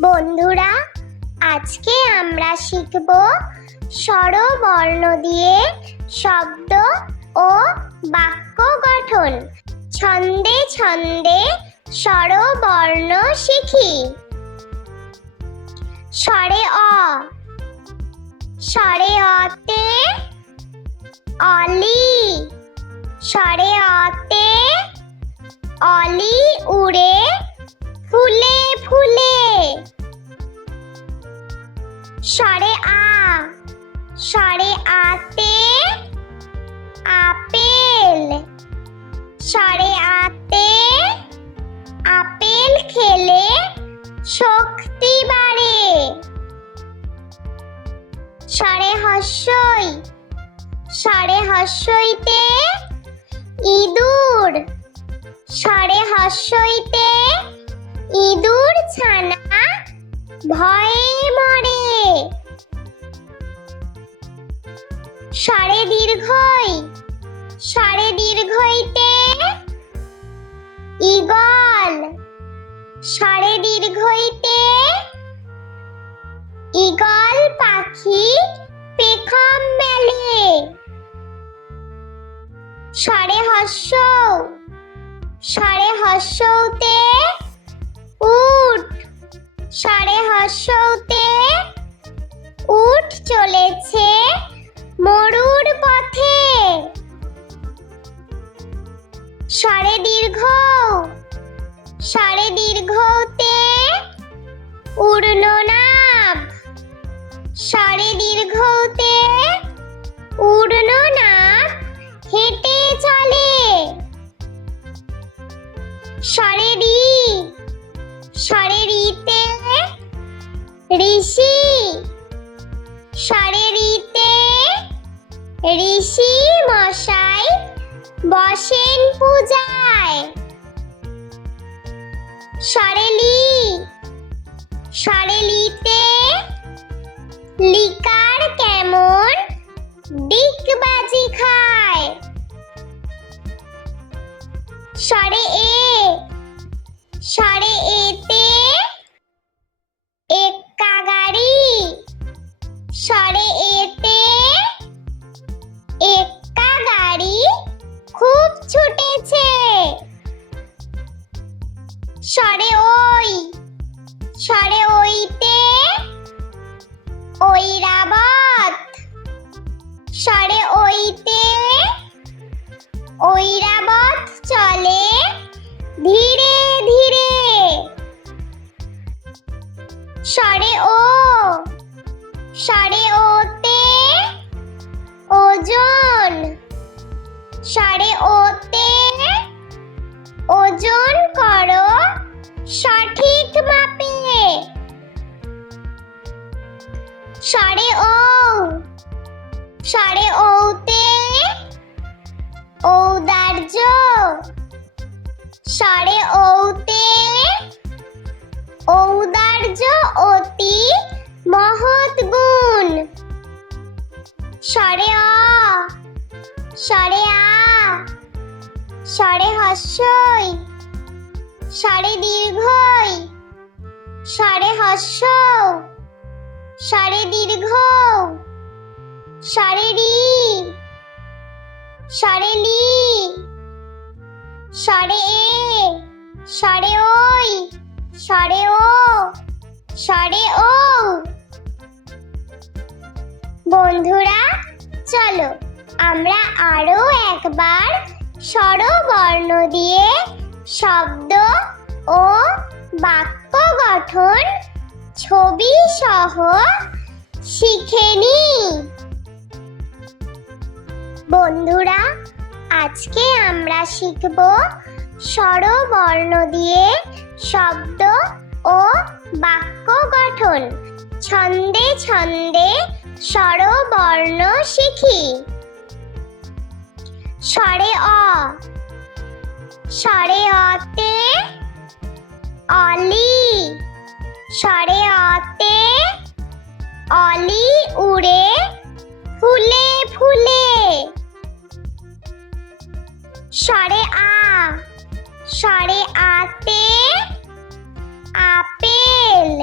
বন্ধুরা, আজকে আমরা শিখব স্বরবর্ণ দিয়ে শব্দ ও বাক্য গঠন। ছন্দে ছন্দে স্বরবর্ণ শিখি। স্বরে অ। স্বরে অতে অলি। স্বরে অতে অলি উড়ে ফুলে ফুলে। স্বরে আ। স্বরে আতে আপেল। স্বরে আতে আপেল খেলে শক্তি বাড়ে। স্বরে হস্যই। স্বরে হস্যইতে ইঁদুর। স্বরে হস্যইতে ইঁদুর ছানা ভয়ে মরে। স্বরে দীর্ঘই। স্বরে দীর্ঘইতে ঈগল। স্বরে দীর্ঘইতে ঈগল পাখি পেখম মেলে। স্বরে হস্য। স্বরে হস্যতে উট। স্বরে হস্যতে উট চলেছে মরুর পথে। স্বরে দীর্ঘ। স্বরে দীর্ঘতে উড়ননাভ। স্বরে দীর্ঘতে উড়ননাভ হেঁটে চলে। স্বরে রি। স্বরে রিতে ঋষি। স্বরে রিতে ঋষি মশাই বসেন পূজায়। স্বরে লি। স্বরে লিতে লিকার কেমন ডিগবাজি খায়। স্বরে এ। স্বরে এতে এক্কা গাড়ি। স্বরে এতে এক্কা গাড়ি খুব ছুটেছে। স্বরে ওই। স্বরে ওইতে ঐরাবত। স্বরে ওইতে ঐরাবত চলে ধীরে ধীরে। স্বরে ও। স্বরে ওতে ওজন। স্বরে ওতে ওজন করো সঠিক মাপে। স্বরে ও। স্বরে ওতে ঔদার্য। স্বরে ওতে ঔদার্য অতি মহৎ গুণ। স্বরে অ। স্বরে আ। স্বরে হস্যই। স্বরে দীর্ঘই। স্বরে হস্য। স্বরে দীর্ঘ। স্বরে রি। স্বরে লি। স্বরে এ। স্বরে ওই। স্বরে ও। স্বরে ও। বন্ধুরা, চলো আমরা আরো একবার স্বরবর্ণ দিয়ে শব্দ ও বাক্য গঠন ছবি সহ শিখে নিই। বন্ধুরা, আজকে আমরা শিখব স্বরবর্ণ দিয়ে শব্দ ও বাক্য গঠন। ছন্দে ছন্দে স্বরবর্ণ শিখি। স্বরে অ। স্বরে অতে অলি। স্বরে অতে অলি উড়ে ফুলে ফুলে। স্বরে আ। স্বরে আতে আপেল।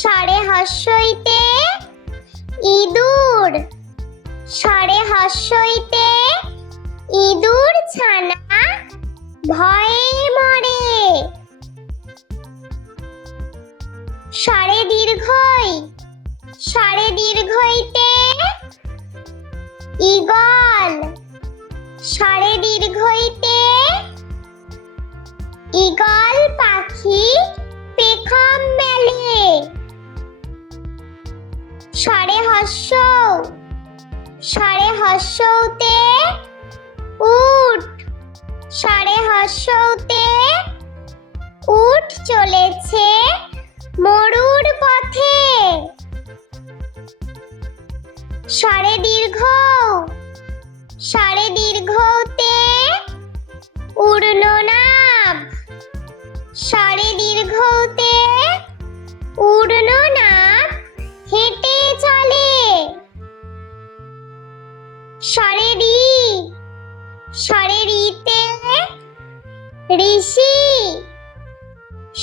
ষাঁড়ে হস্যইতে ইঁদুর ষাঁড়ে হস্যইতে ইঁদুর ছানা ভয়ে মরে ষাঁড়ে দীর্ঘই ষাঁড়ে দীর্ঘইতে ঈগল ষাঁড়ে দীর্ঘইতে ঈগল পাখি পেখম মেলে ষাঁড়ে হস্য ষাঁড়ে হস্যতে উট ষাঁড়ে হস্যতে উট চলেছে মরুর পথে ষাঁড়ে দীর্ঘ ষাঁড়ে দীর্ঘতে উড়ননাভ ষাঁড়ে দীর্ঘতে উড়ননাভ হেঁটে চলে ষাঁড়ে রি ষাঁড়ে রিতে ঋষি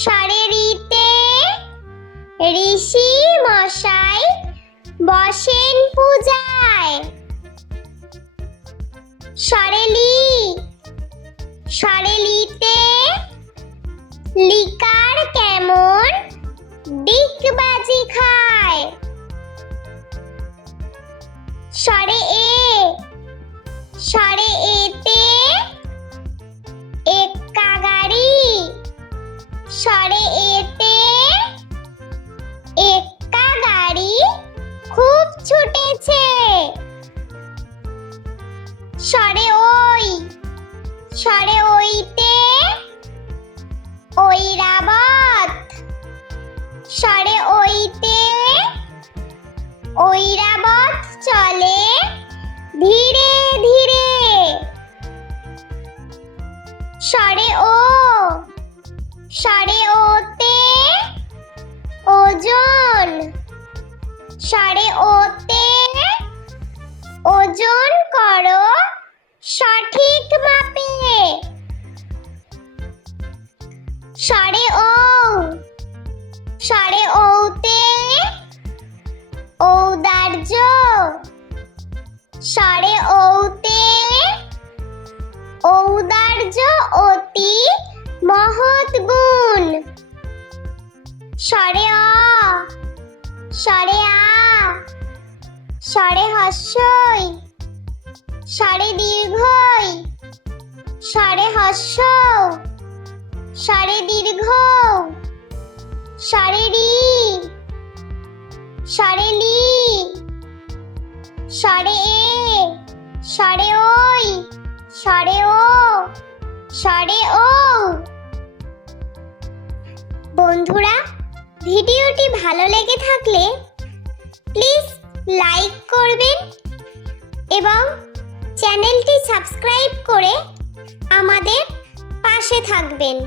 ষাঁড়ে রিতে ঋষি মশাই বসেন পূজায় ষাঁড়ে লি ষাঁড়ে লিতে লিকার কেমন ডিগবাজি খায় ষাঁড়ে এ ষাঁড়ে এতে এক্কা গাড়ি ষাঁড়ে এতে এক্কা গাড়ি খুব ছুটেছে ষাঁড়ে ওই ষাঁড়ে ওইতে ঐরাবত ষাঁড়ে ওইতে ঐরাবত চলে ধীরে ধীরে ষাঁড়ে ও ষাঁড়ে ওতে ওজন ষাঁড়ে ওতে ওজন করো সঠিক মাপে ষাঁড়ে ও ষাঁড়ে ওতে ঔদার্য ষাঁড়ে ওতে ঔদার্য অতি মহৎ গুণ ষাঁড়ে অ ষাঁড়ে আ ষাঁড়ে হস্যই ষাঁড়ে দীর্ঘই ষাঁড়ে হস্য ষাঁড়ে দীর্ঘ ষাঁড়ে রি ষাঁড়ে লি ষাঁড়ে এ ষাঁড়ে ওই ষাঁড়ে ও ষাঁড়ে ও বন্ধুরা, ভিডিওটি ভালো লেগে থাকলে প্লিজ লাইক করবেন এবং চ্যানেলটি সাবস্ক্রাইব করে আমাদের পাশে থাকবেন।